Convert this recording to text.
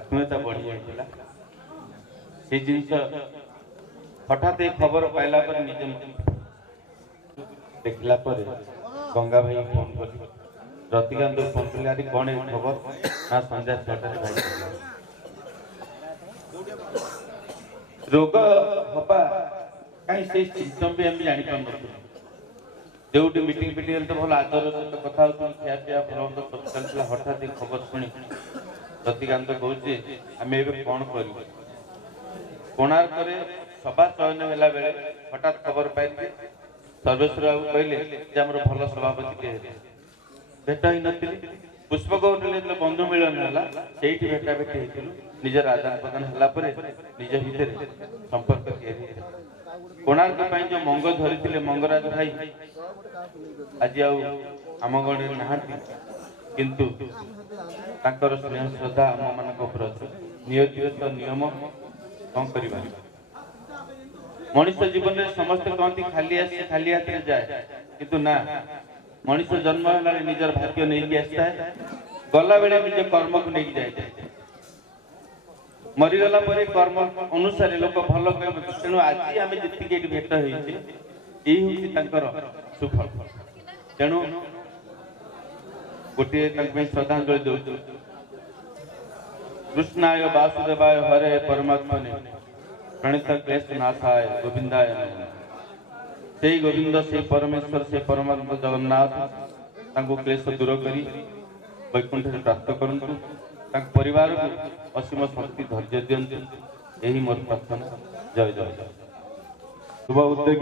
आत्मीयता बढ़ी जाइला से जिनस हठात एक खबर पाइला पर निजे देखला पर गंगा भाई फोन कर रतिकांत फोन कले अरे कौन है खबर ना संध्या 6 भाई रोग हवा कहीं से सिम्पटम भी हम जानी पार जो मीटिंग फिटिंग तो भल आदर सहित कथा खिया पिया भल सब चलता हठात खबर शुणी रतिकांत कहे आम ए कौन कर कोणार्क सभा चयन होला बेले हठात खबर पाइले सर्वेश्वर बाबू कहले आम भल सभापति भेट ही नी पुष्पक बंधु मिलन है से भेटा भेटी होती निजर आदान प्रदान है निज भितर संपर्क कोणार्क जो मंग धरी मंगराज भाई आज आम गणे ना किंतु ताकर स्नेह श्रद्धा आम मान नियत नियम कौन कर मनुष्य जीवन में समस्त कहती खाली आसी खाली हाथ में जाए किंतु ना मनुष्य जन्म है निजर भाग्य नहीं आसता है गला बेले निज कर्म को लेकिन जाए मरीगला कर्म अनुसार लोक भल कह तेणु आज आम जी भेट हो सुफल तेणु गोटे श्रद्धांजलि दौ कृष्णाय वासुदेवाय हरे परमात्मने प्रणीत क्लेश नाशाय गोविंदाय से गोविंद से परमेश्वर से परमात्मा जगन्नाथ क्लेश दूर करी वैकुंठ प्राप्त करंतु परिवार को असीम शक्ति धैर्य दियंतु यही मोर प्रार्थना जय जय शुभ उद्योगी।